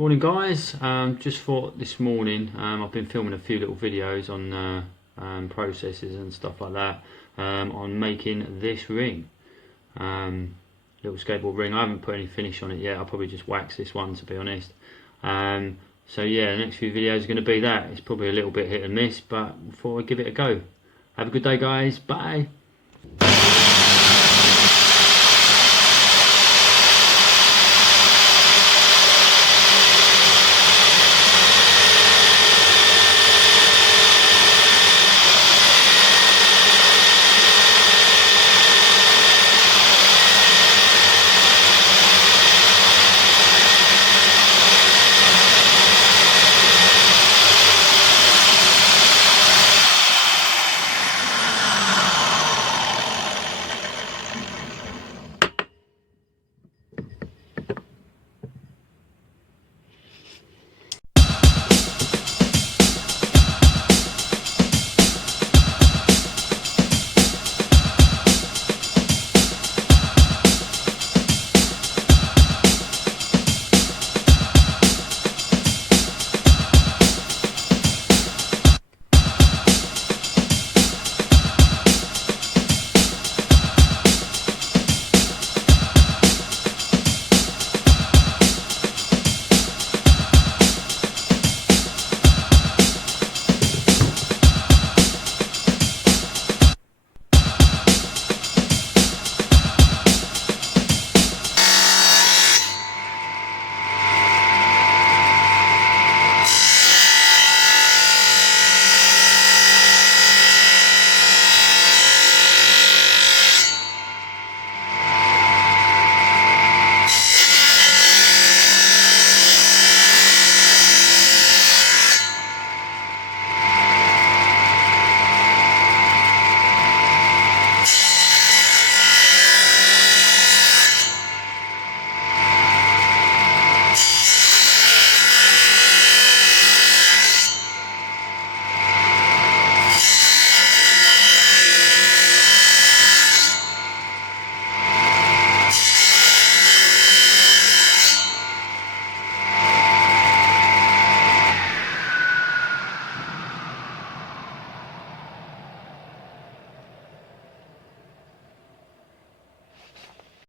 Morning guys, just thought this morning, I've been filming a few little videos on processes and stuff like that on making this ring, little skateboard ring. I haven't put any finish on it yet. I'll probably just wax this one, to be honest. So yeah, the next few videos are going to be that. It's probably a little bit hit and miss, but before I give it a go. Have a good day guys, bye.